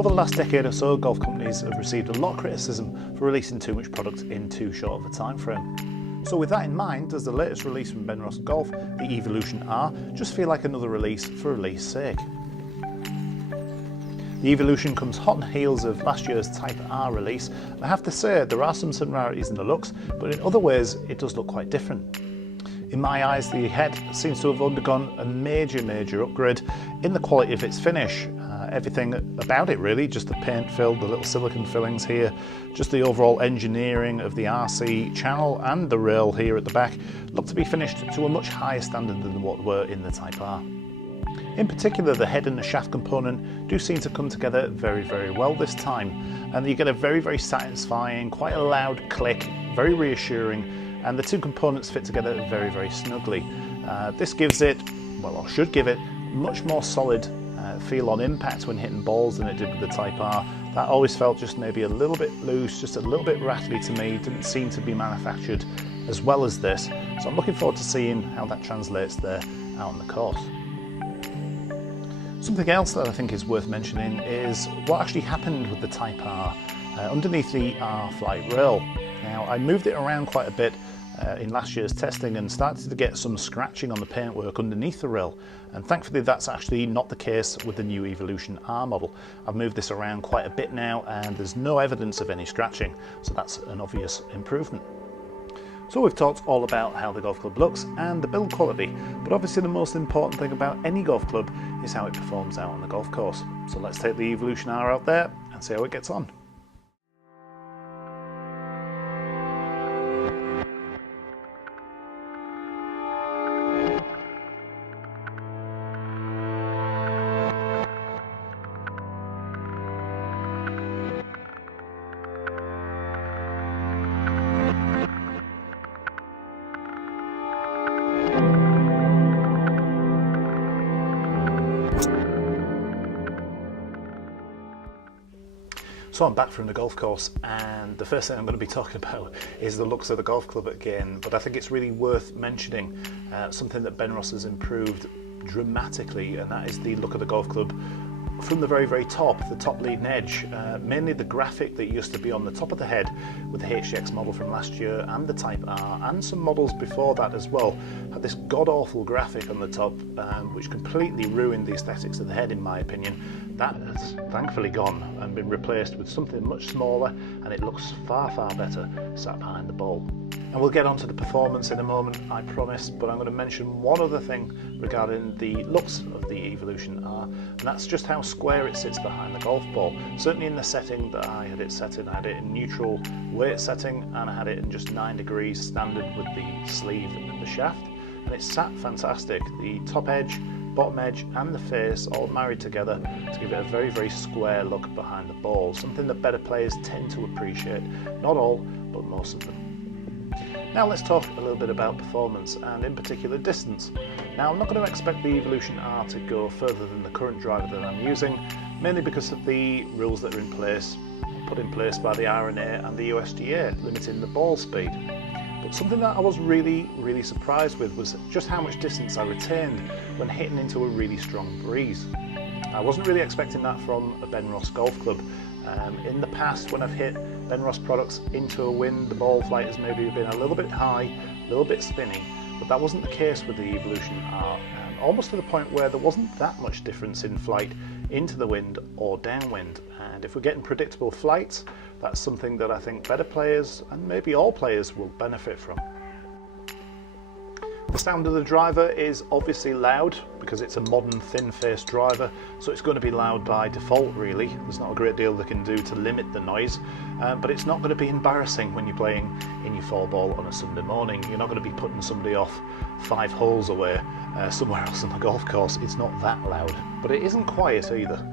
Over the last decade or so, golf companies have received a lot of criticism for releasing too much product in too short of a time frame. So with that in mind, does the latest release from Benross Golf, the Evolution R, just feel like another release for release sake? The Evolution comes hot on the heels of last year's Type R release. I have to say there are some similarities in the looks, but in other ways it does look quite different. In my eyes, the head seems to have undergone a major upgrade in the quality of its finish. Everything about it really, just the paint fill, the little silicone fillings here, just the overall engineering of the RC channel and the rail here at the back look to be finished to a much higher standard than what were in the Type R. In particular, the head and the shaft component do seem to come together very well this time, and you get a very satisfying, quite a loud click, very reassuring, and the two components fit together very snugly. This gives it, well, or should give it, much more solid feel on impact when hitting balls than it did with the Type R. That always felt just maybe a little bit loose, just a little bit rattly to me, didn't seem to be manufactured as well as this. So I'm looking forward to seeing how that translates there out on the course. Something else that I think is worth mentioning is what actually happened with the Type R underneath the R flight rail. Now, I moved it around quite a bit in last year's testing and started to get some scratching on the paintwork underneath the rail, and thankfully that's actually not the case with the new Evolution R model. I've moved this around quite a bit now and there's no evidence of any scratching, so that's an obvious improvement. So we've talked all about how the golf club looks and the build quality, but obviously the most important thing about any golf club is how it performs out on the golf course. So let's take the Evolution R out there and see how it gets on. So I'm back from the golf course, and the first thing I'm going to be talking about is the looks of the golf club again, but I think it's really worth mentioning something that Benross has improved dramatically, and that is the look of the golf club from the very top, the top leading edge. Mainly the graphic that used to be on the top of the head with the HGX model from last year and the Type R and some models before that as well had this god-awful graphic on the top which completely ruined the aesthetics of the head, in my opinion. That has thankfully gone and been replaced with something much smaller, and it looks far better sat behind the ball. And we'll get onto the performance in a moment, I promise, but I'm going to mention one other thing regarding the looks of the Evolution R, and that's just how square it sits behind the golf ball. Certainly in the setting that I had it set in, I had it in neutral weight setting, and I had it in just 9 degrees standard with the sleeve and the shaft, and it sat fantastic. The top edge, bottom edge and the face all married together to give it a very square look behind the ball, something that better players tend to appreciate. Not all, but most of them. Now let's talk a little bit about performance, and in particular distance. Now I'm not going to expect the Evolution R to go further than the current driver that I'm using, mainly because of the rules that are in place, put in place by the R&A and the USGA, limiting the ball speed. But something that I was really surprised with was just how much distance I retained when hitting into a really strong breeze. I wasn't really expecting that from a Benross golf club. In the past, when I've hit Benross products into a wind, the ball flight has maybe been a little bit high, a little bit spinny, but that wasn't the case with the Evolution R, almost to the point where there wasn't that much difference in flight into the wind or downwind. And if we're getting predictable flights, that's something that I think better players, and maybe all players, will benefit from. The sound of the driver is obviously loud because it's a modern thin-faced driver, so it's going to be loud by default really. There's not a great deal they can do to limit the noise, but it's not going to be embarrassing when you're playing in your 4-ball on a Sunday morning. You're not going to be putting somebody off 5 holes away somewhere else on the golf course. It's not that loud, but it isn't quiet either.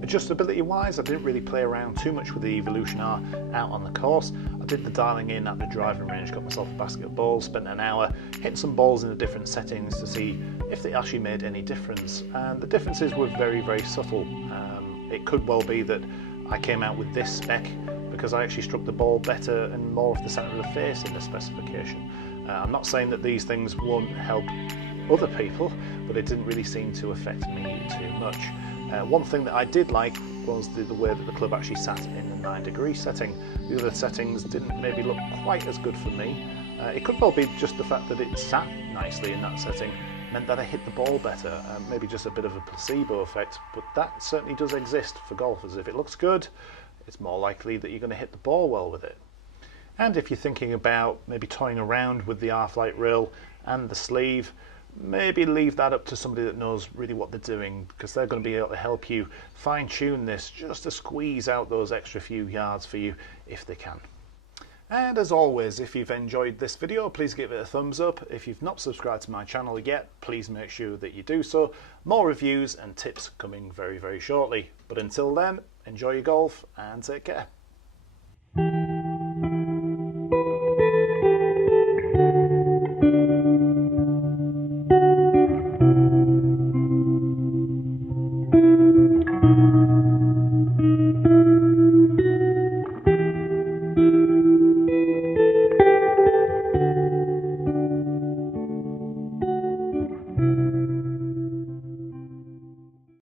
Adjustability wise, I didn't really play around too much with the Evolution R out on the course. I did the dialing in at the driving range, got myself a basket of balls, spent an hour hitting some balls in the different settings to see if they actually made any difference, and the differences were very subtle. It could well be that I came out with this spec because I actually struck the ball better and more of the centre of the face in the specification. I'm not saying that these things won't help other people, but it didn't really seem to affect me too much. One thing that I did like was the way that the club actually sat in the 9-degree setting. The other settings didn't maybe look quite as good for me. It could well be just the fact that it sat nicely in that setting meant that I hit the ball better, maybe just a bit of a placebo effect, but that certainly does exist for golfers. If it looks good, it's more likely that you're going to hit the ball well with it. And if you're thinking about maybe toying around with the R-Flight rail and the sleeve, maybe leave that up to somebody that knows really what they're doing, because they're going to be able to help you fine-tune this just to squeeze out those extra few yards for you if they can. And as always, if you've enjoyed this video, please give it a thumbs up. If you've not subscribed to my channel yet, please make sure that you do so. More reviews and tips coming very, very shortly. But until then, enjoy your golf and take care.